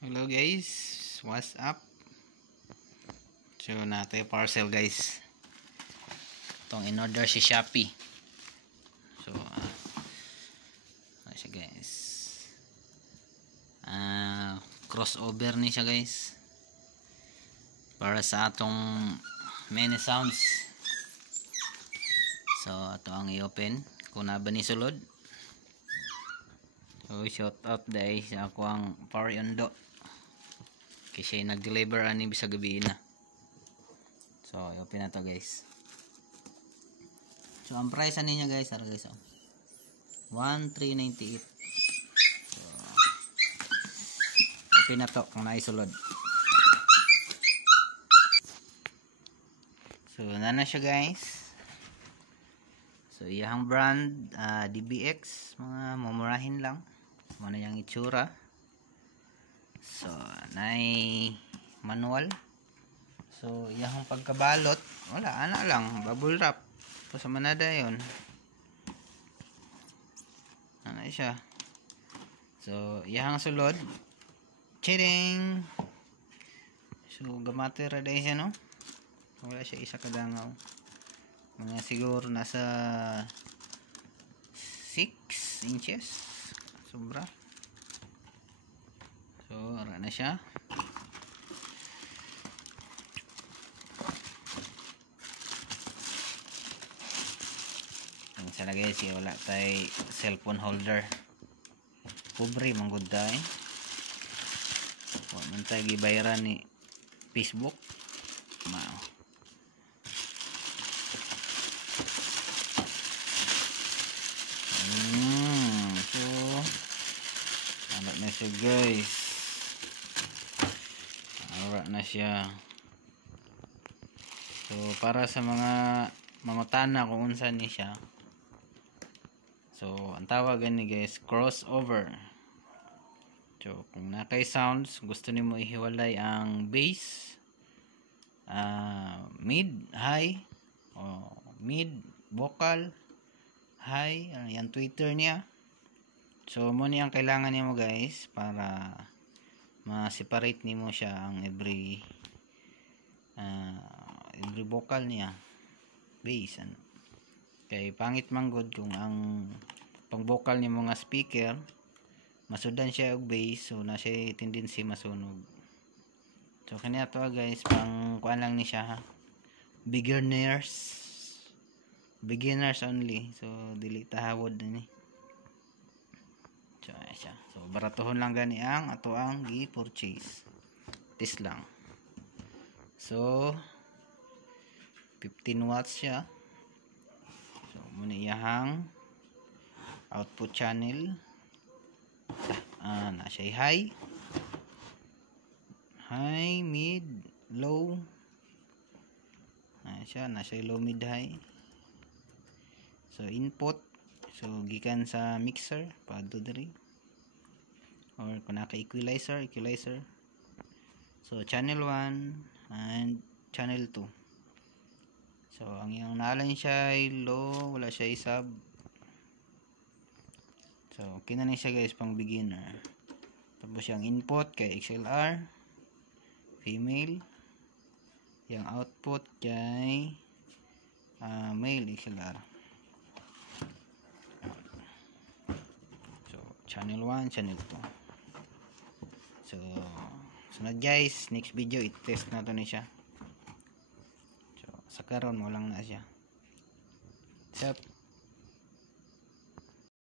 Hello guys, what's up? So natin parcel guys. Itong in-order si Shopee. So siya guys. Crossover ni siya guys. Para sa atong many sounds. So ato ang i-open kung na ba ni sulod. So shout out dahil sa ako ang Pariondo. Kasi nag-deliver ani bisa gabi na. So i-open na to guys. So ang price ani niya guys, ara guys, 1,398. So open na to kung naisulod. So na siya guys. So iyang brand DBX, mga mumurahin lang. Mana yang itsura. So nay manual. So iyang pagkabalot, wala ana lang, bubble wrap. So sa manada yon. Ana siya. So iyang sulod. Chiding. So gamate ra dai siya no. Wala siya isa kadangaw. Mga siguro nasa 6 inches sobra. So ara na siya. Ang sa lagay siya, wala tay cellphone holder, kubre manggod tay. Wa man tay gibayaran ni Facebook mao. So anak na siya guys. Aura na siya. So para sa mga mangutana kung unsa ni siya. So ang tawag ni guys, crossover. So kung nakay sounds, gusto nimo ihiwalay ang bass, mid, high, o mid, vocal, high, yan Twitter niya. So mo ni ang kailangan nimo guys para ma-separate nimo siya ang every vocal niya, bass ano. Kay pangit man gud kung ang pang vocal ni mga speaker masudan siya og bass, so na siya tendency masunog. So kani ato guys, pang kuan lang ni siya ha. Beginners only. So dili tahawod ni. So siya. So baratohon lang gani ang ato ang gi-purchase. This lang. So 15 watts siya. So muna iyahang output channel. Na siya high, mid, low. Na siya low, mid, high. So input, so gikan sa mixer padto diri, or kung naka equalizer. So channel 1 and channel 2. So ang iyang nalan siya ay low, wala siya sub. So kinani siya guys pang beginner. Tapos yung input kay XLR female, yung output kay male XLR. So channel 1, channel 2. So sunod guys, next video i-test na to ni siya. So sa karon mo lang na siya. Sup.